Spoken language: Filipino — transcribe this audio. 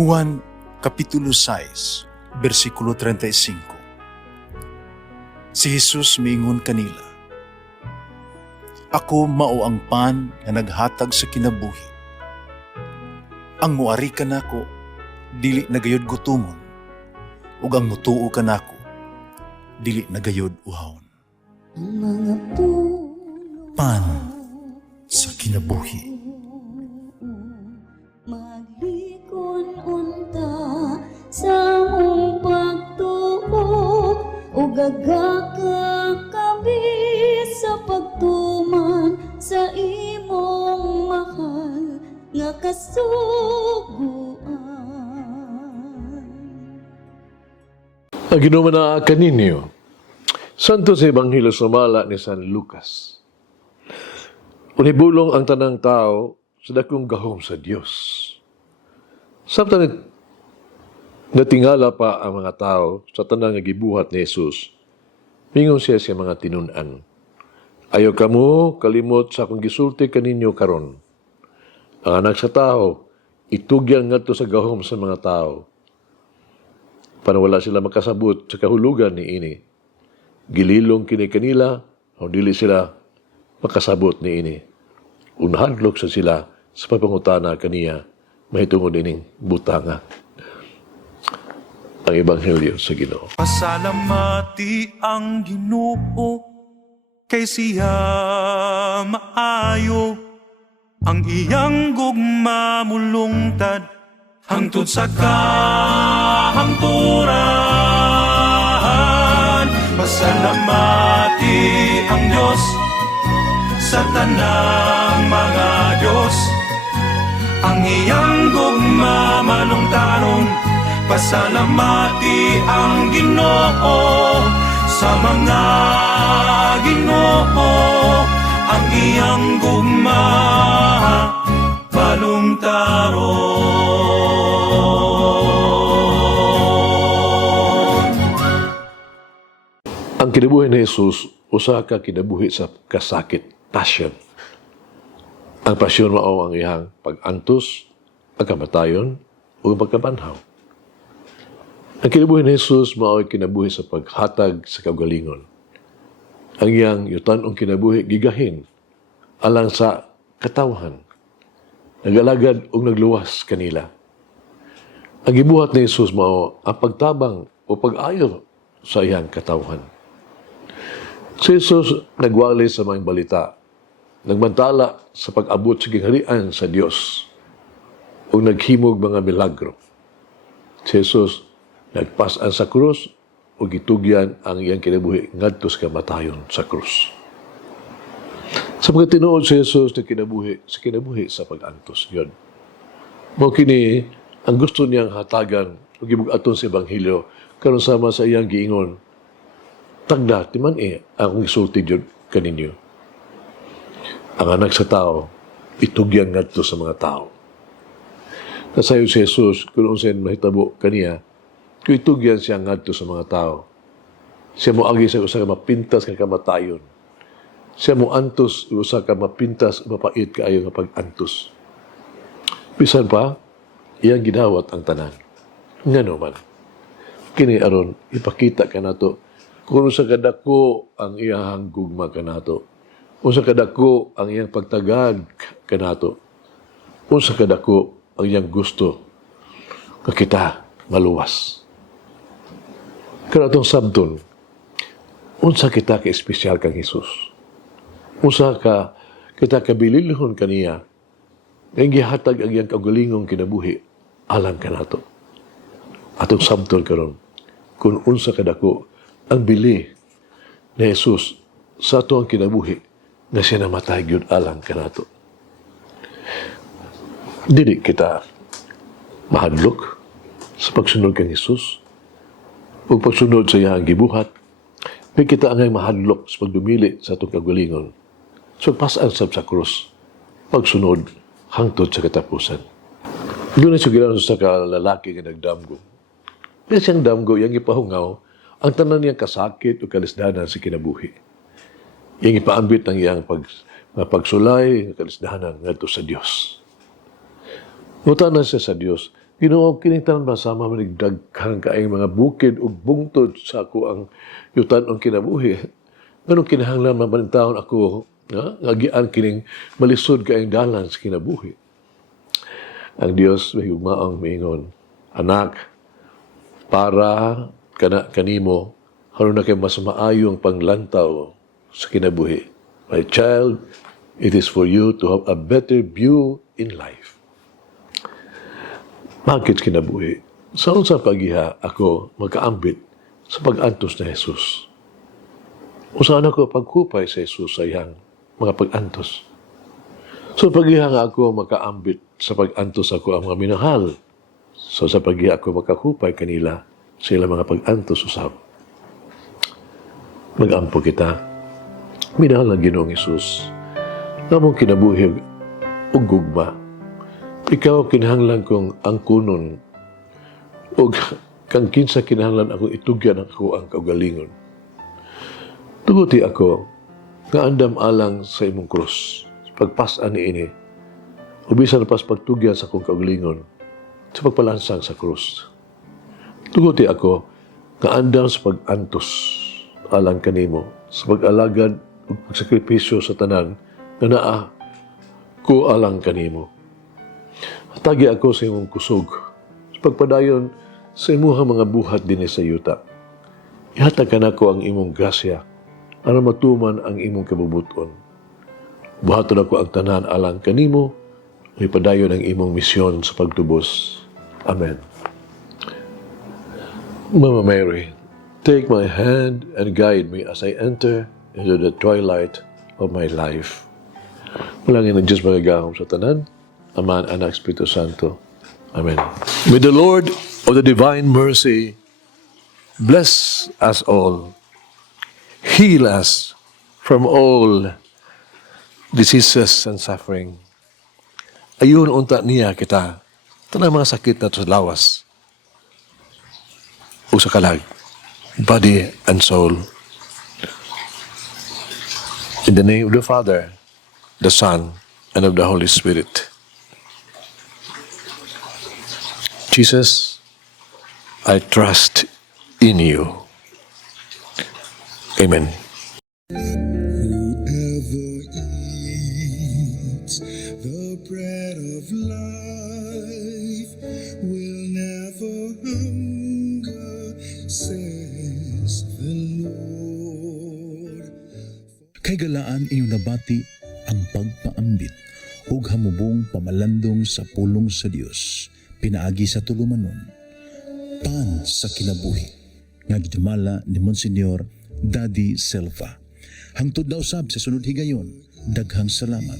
Juan Kapitulo 6, versikulo 35. Si Jesus miingon kanila, "Ako mao ang pan nga naghatag sa kinabuhi. Ang muari kanako dili nagayod gutomon, ug ang mutuo kanako dili nagayod uhawon." Pan sa kinabuhi. Maglikon unta sa mong pagtuo o gagaka kami sa pagtuman sa imong mahal nga kasuguan. Ang ginuman na kaninyo, Santo sa Ebanghelyo sumala ni San Lucas. Unibulong ang tanang tao sa dakong gahom sa Dios. Samtang natingala pa ang mga tao sa tanang gibuhat ni Jesus, mingon siya sa mga tinunan, "Ayaw kamo kalimot sa akong gisulti kaninyo karon. Ang anak sa tao, itugyan ngadto sa gahom sa mga tao. Para wala sila makasabot sa kahulugan ni ini. Gililong kini kanila, o dili sila makasabot ni ini. Unhadlok sa sila sa papangutana kaniya, mahitungod ining butanga." Ang Ebanghelyo sa Ginoo. Pasalamati ang Ginoo kay siya maayo, ang iyang gugma mulungtad hangtod sa kahangturan. Pasalamati ang Diyos sa tanang mga Diyos, ang iyang gugma malungtaron. Pasalamati ang Ginoo sa mga Ginoo, ang iyang gugma balungtaron. Ang kinabuhi ni Jesus, usa ka kinabuhi sa kasakit, passion. Ang pasyon mao ang iyang pag-antos, ang kamatayon, o ang pagkabanhaw. Ang kinabuhi ni Jesus mao ang kinabuhi sa paghatag sa kaugalingon. Ang iyang yutan-ong kinabuhi gigahin alang sa katawhan, nagalagad o nagluwas kanila. Ang gibuhat ni Jesus mao ang pagtabang o pag-ayo sa iyang katawhan. Si Jesus nagwali sa mga balita, nagbantala sa pag-abot sa gingharian sa Dios o naghimog mga milagro. Si Jesus nagpasan sa krus o gitugyan ang iyang kinabuhi ngadto sa kamatayon sa krus. Sa pagkatinuod si Jesus na kinabuhi sa pag-antos yun. Mao kini ang gusto niyang hatagan o gibugaton sa Ebanghelyo karon sama sa iyang giingon, "Tagda timan akong isulti jud kaninyo. Ang anak sa tao itugyan ngadto sa mga tao." Nasayo si Jesus kung unsay mahitabo kaniya, kung itugyan siya ngadto sa mga tao. Siya moagi sa usa ka mapintas nga kamatayon. Siya mo antos usa ka mapintas mapait kaayo nga pag-antos. Bisan pa iyang gidawat ang tanan. Ngano man kini aron ipakita kanato kung sa kadako ang iyang gugma kanato, unsa kadako ang iyang pagtagad kanato, unsa kadako ang iyang gusto nga kita maluwas. Kanatong sabton, unsa kita ka espesyal kang Jesus? Unsa ka kita kabililhon kaniya nga gihatag ang iyang kaugalingong kinabuhi alang kanato. Atong sabton karon, kung unsa kadako ang bili ni Jesus sa ato ang kinabuhi nga siya namatay gyud alang kanato. Dili kita mahadlok sa pagsunod kang Jesus o pagsunod sa iyang gibuhat. May kita angay mahadlok sa pagdumili sa atong kagalingon. So pasan sa krus, pagsunod hangtod sa katapusan. Doon ay sugilan sa kalalaki nga nagdamgo. Kaya siyang damgo, yung ipahungaw, ang tanan niyang kasakit o kalisdanan sa kinabuhi. Yung ipaambit ng iyang pagsulay, kalisdanan ngadto sa Dios. Ngutanan siya sa Dios, Ginoo, kining tanan ba sama manigdaghan kaayong mga bukid ug bungtod sa ako ang yutan ang kinabuhi. Ganun kinahanglan mabalintawon ako nga gian kining malisod kaayong dalan sa kinabuhi. Ang Dios may hugmaong mingon, anak, para kanimo haron na kay mas maayo ang panglantaw sa kinabuhi. My child, it is for you to have a better view in life. Bakit kinabuhi? Sa unsa pagiha ako magkaambit sa pag-antos ni Jesus? Usahan ako pagkupay sa Jesus sa iyang mga pag-antos. So pagiha nga ako makaambit sa pag-antos ako ang mga minahal. So sa pagiha ako makakupay kanila sa ilang mga pag-antos usab. Mag-ampo kita. Minahal ng Ginoong Jesus. Namong kinabuhi ug gugma. Ikaw kinahanglan kong angkunon o kang kinsa kinahanglan akong itugyan ako ang kaugalingon. Tuguti ako nga andam alang sa imong krus sa pagpas-an niini o bisan pas pagtugyan sa akong kaugalingon sa pagpalansang sa krus. Tuguti ako nga andam sa pag-antos alang kanimo sa pag-alagad o pagsakripisyo sa tanan na naa ko alang kanimo. Tagi ako sa imong kusog, sa pagpadayon sa imuhang mga buhat din sa yuta. Ihatag ka na ko ang imong grasya, para matuman ang imong kabubuton. Buhaton ako ang tanan alang kanimo, ipadayon ang imong misyon sa pagtubos. Amen. Mama Mary, take my hand and guide me as I enter into the twilight of my life. Malangin ng Diyos magagahom sa tanan, Ama, Anak, Espiritu Santo. Amen. May the Lord of the divine mercy bless us all, heal us from all diseases and suffering. Ayun unta niya kita, tanang mga sakit na sa lawas, o sa kalag, body and soul. In the name of the Father, the Son, and of the Holy Spirit. Jesus, I trust in you. Amen. Whoever eats the bread of life will never hunger, says the Lord. Kay galaan inyong nabati ang pagpaambit ug hamubong pamalandong sa pulong sa Dios pinaagi sa tulumanon. Pan sa kinabuhi nga gidumala ni Monsignor Daddy Selva. Hangtod na usab sa sunod higayon, daghang salamat.